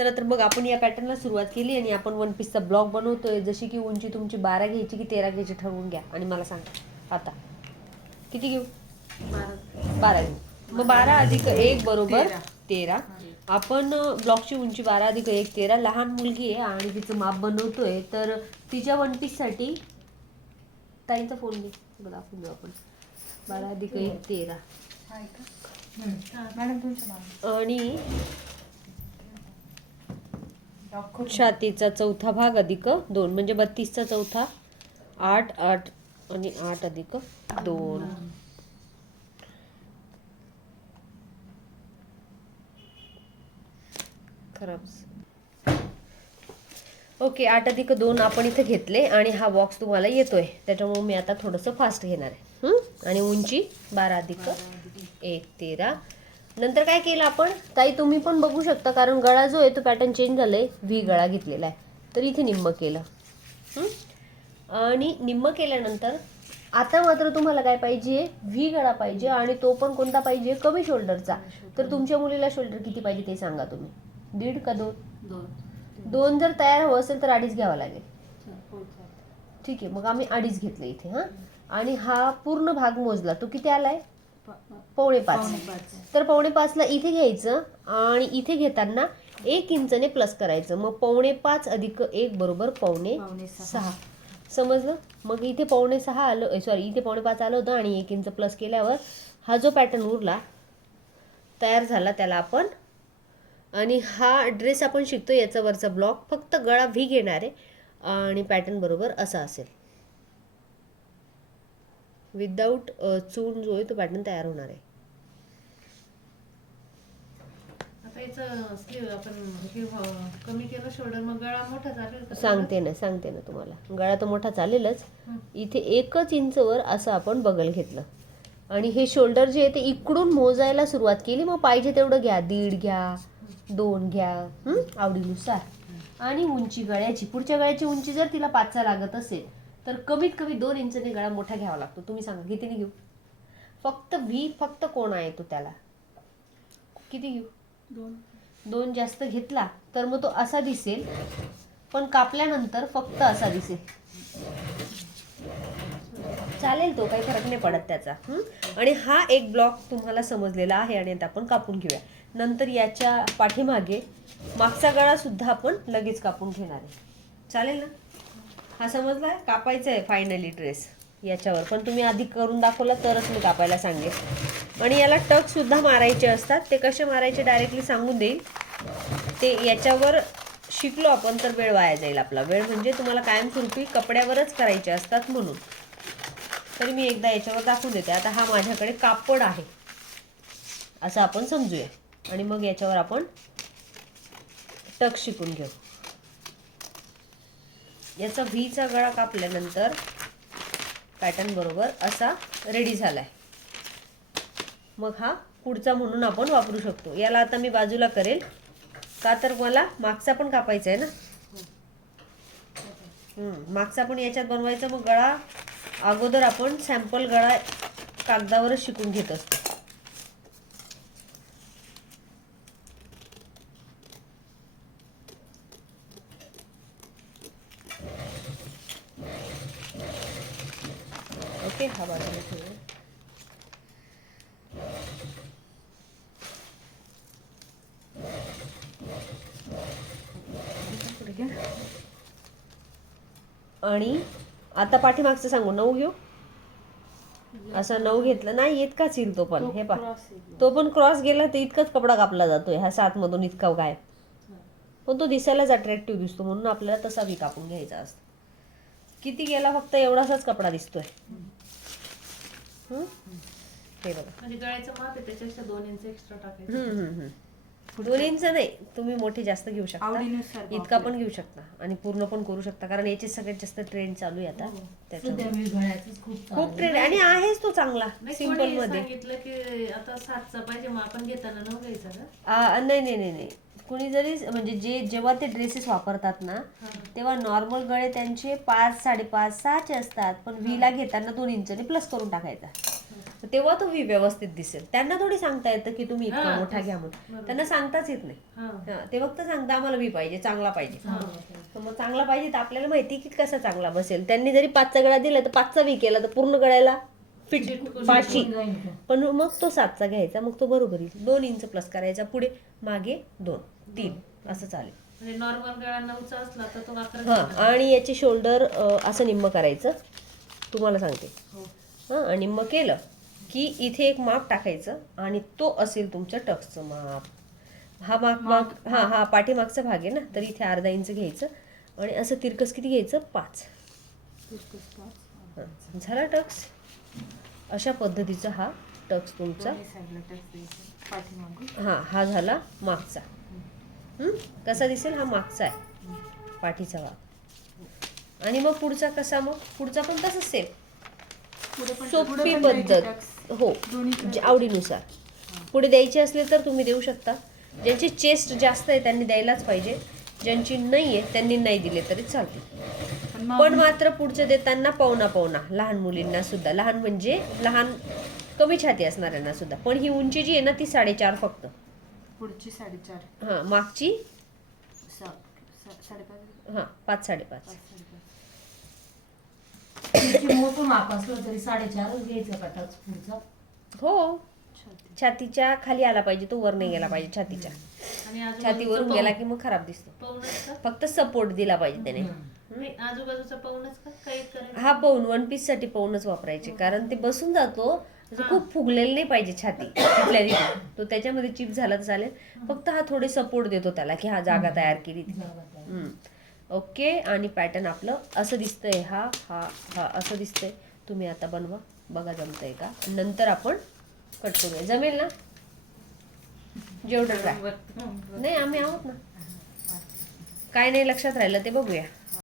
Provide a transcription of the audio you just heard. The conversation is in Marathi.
चला तर मग आपण या पॅटर्नला सुरुवात केली आणि आपण वन पीसचा ब्लॉक बनवतोय. जशी की उंची तुमची 12 घ्यायची की 13 घ्यायची ठरवून घ्या आणि मला सांगा आता किती घेऊ. 12 घेऊ. मग 12 अधिक 1 बरोबर 13. आपण ब्लॉकची उंची 12 अधिक 1 13. लहान मुलगी आहे आणि तिचं माप बनवतोय तर तिच्या वन पीससाठी ताईंचा फोन घे दाखवून देऊ आपण. 12 अधिक 1 13 आणि छातीचा चौथा भाग अधिक 2 म्हणजे 32चा चौथा 8 8 आणि 8 अधिक 2. खराब. ओके 8 अधिक 2 आपण इथे घेतले आणि हा बॉक्स तुम्हाला येतोय त्याच्यामुळे मी आता थोडंसं फास्ट घेणार आहे. आणि उंची 12 अधिक 1 13. नंतर काय केलं आपण ताई तुम्ही पण बघू शकता कारण गळा जो आहे तो पॅटर्न चेंज झालाय. व्ही गळा घेतलेला आहे तर इथे निम्म केलं. आणि निम्म केल्यानंतर आता मात्र तुम्हाला काय पाहिजे व्ही गळा पाहिजे आणि तो पण कोणता पाहिजे कमी शोल्डरचा. तर तुमच्या मुलीला शोल्डर किती पाहिजे ते सांगा तुम्ही. 1.5 का 2. 2 जर तयार हवं असेल तर 2.5 घ्यावा लागेल. ठीक आहे मग आम्ही 2.5 घेतले इथे. हां आणि हा पूर्ण भाग मोजला तो किती आलाय 4.5. तर 4.5ला इथे घ्यायचं आणि इथे घेताना 1 इंचने प्लस करायचं. मग 4.5 अधिक 1 बरोबर 4.6. समजलं. मग इथे 4.6 आलं सॉरी इथे 4.5 आलं होतं आणि 1 इंच प्लस केल्यावर हा जो पॅटर्न उरला तयार झाला त्याला आपण. आणि हा ड्रेस आपण शिकतो याचा वरचा ब्लॉक फक्त गळा व्ही घेणार आहे आणि पॅटर्न बरोबर असा असेल. विदाऊट चून जो आहे तो पॅटर्न तयार होणार आहे. आता याचं स्लीव आपण कमी केलं शोल्डर मग गळा मोठा चालेल. सांगते ना तुम्हाला. गळा तर मोठा चालेलच. इथे 1 इंचवर असं आपण बगल घेतलं आणि हे शोल्डर जे आहे ते इकडून मोजायला सुरुवात केली. मग पाहिजे तेवढं घ्या 1.5 घ्या 2 घ्या आवडीनुसार. आणि उंची गळ्याची पुढच्या गळ्याची उंची जर तिला 5 लागत असेल तर कमीत कमी 2 इंचने गळा मोठा घ्यावा लागतो. तुम्ही सांगा कितीने घेऊ. फक्त व्ही फक्त कोणा येतो त्याला किती घेऊ. 2 जास्त घेतला तर मग तो असा दिसेल पण कापल्यानंतर फक्त असा दिसेल. चालेल तो काही फरक नाही पडत त्याचा. आणि हा एक ब्लॉक तुम्हाला समजलेला आहे आणि आता आपण कापून घेऊया. नंतर याच्या पाठीमागे मागचा गळा सुद्धा आपण लगेच कापून घेणार आहे. चालेल ना. हा समजला. कापायचा आहे फायनली ड्रेस याच्यावर पण तुम्ही आधी करून दाखवला तरच मी कापायला सांगेन. आणि याला टक सुद्धा मारायचे असतात. ते कसे मारायचे डायरेक्टली सांगून देईल. ते याच्यावर शिकलो आपण तर वेळ वाया जाईल आपला. वेळ म्हणजे तुम्हाला कायमस्वरूपी कपड्यावरच करायचे असतात म्हणून. तरी मी एकदा याच्यावर दाखवून देते. आता हा माझ्याकडे कापड आहे असं आपण समजूया आणि मग याच्यावर आपण टक शिकून घेऊ. याचा व्हीचा गळा कापल्यानंतर पॅटर्न बरोबर असा रेडी झालाय. मग हा पुढचा म्हणून आपण वापरू शकतो. याला आता मी बाजूला करेल का तर मला मागचा पण कापायचा आहे ना. मागचा पण याच्यात बनवायचा. मग गळा अगोदर आपण सॅम्पल गळा कागदावरच शिकून घेत असतो. ओके हा बाजूला ठेवूया. आणि आता पाठीमागचं सांगू 9 घेऊ. असं 9 घेतलं नाही येत का चिल तो पण. हे पहा तो पण क्रॉस गेला तर इतकाच कपडा कापला जातोय. हा 7 मधून इतका गायब पण तो दिसायलाच अट्रॅक्टिव्ह दिसतो म्हणून आपल्याला तसा बी कापून घ्यायचा असतो. किती गेला फक्त एवढासाच कपडा दिसतोय. हे बघा म्हणजे गळ्याचं माप आहे त्याच्यापेक्षा 2 इंच एक्स्ट्रा टाकायचं. 2 इंच नाही तुम्ही मोठे जास्त घेऊ शकता. इतका पण घेऊ शकता आणि पूर्ण पण करू शकता कारण याचे सगळ्यात जास्त ट्रेंड चालू आहे आता. त्याच्यामुळे खूप ट्रेंड आणि आहेच तो चांगला सिंपल मध्ये. सांगितलं की आता 7चा पाहिजे मग आपण घेताना 9 घ्यायचा का. नाही कुणी जरी म्हणजे जेव्हा ते ड्रेसेस वापरतात ना तेव्हा नॉर्मल गळे त्यांचे 5 5.5 6चे असतात पण व्हीला घेताना 2 इंचने प्लस करून टाकायचा. तर तेव्हा तो व्ही व्यवस्थित दिसेल. त्यांना थोडी सांगता येतं की तुम्ही इतका हा, मोठा तेच. घ्या म्हणून, बरोबर. त्यांना सांगताच येत नाही. हा. हा, ते फक्त सांगता आम्हाला व्ही पाहिजे, चांगला पाहिजे. तर मग चांगला पाहिजे तर आपल्याला माहिती की कसा चांगला बसेल. त्यांनी जरी 5चा गळा दिला तर 5चा व्ही केला तर पूर्ण गळ्याला फिट चिटकून पाशी. जाईल तो. पण मग तो 7चा घ्यायचा, मग तो बरोबर येईल. 2 इंच प्लस करायचा, पुढे मागे 2 3 असं चालेल. म्हणजे नॉर्मल गळा 9चा असला तर तो 11 हां, आणि याचे शोल्डर असं निम्म करायचं, तुम्हाला सांगते. हो. हां, आणि निम्म केलं की इथे एक माप टाकायचं आणि तो असेल तुमचं टक्सचं माप. हा माग हां हा पाठीमागचा भाग आहे ना, तर इथे अर्धा इंच घ्यायचं आणि असं तिरकस किती घ्यायचं 5. हां, झाला टक्स. अशा पद्धतीचा हा टक्स तुमचा. हां, हा झाला मागचा. कसा दिसेल? हा मागचा आहे, पाठीचा भाग. आणि मग पुढचा कसा? मग पुढचा पण तसंच सेम, सोपी पद्धत. हो, आवडीनुसार. पुढे द्यायचे असले तर तुम्ही देऊ शकता. ज्यांची चेस्ट जास्त आहे त्यांनी द्यायलाच पाहिजे, ज्यांची नाही आहे त्यांनी नाही दिले तरी चालते. पण मात्र पुढचं देताना पावणा पावणा, लहान मुलींना सुद्धा, लहान म्हणजे लहान कमी छाती असणाऱ्यांना सुद्धा. पण ही उंची जी आहे ना ती 4.5 फक्त. पुढची 4.5. हां, मागची 5.5. हां 5-5.5. मोठं माप असलं तरी 4.5 घ्यायचं का टक्स पुढचा? हो, छातीच्या खाली आला पाहिजे, तो वर नाही गेला पाहिजे छातीच्या. आणि छातीवरून गेला की मग खराब दिसतो. पाऊनच का? फक्त सपोर्ट दिला पाहिजे त्याने. नाही, आजूबाजूचा पाऊनच का? काही करायचं? हा पाऊन 1 पीस साठी पाऊनच वापरायचे, कारण ते बसून जातो. त्याचं खूप फुगलेलं नाही पाहिजे छाती तिथल्या तिथे. तो त्याच्यामध्ये चिप झाला तर चालेल, फक्त हा थोडे सपोर्ट देतो त्याला की हा जागा तयार केली. ओके. आणि पॅटर्न आपलं असं दिसतंय. हा हा हा असं दिसतंय. तुम्ही आता बनवा, बघा जमतंय का. नंतर आपण कट करूया. जमेल ना? जेवढं ट्राय. नाही, आम्ही आहोत ना. काय नाही लक्षात राहिलं ते बघूया.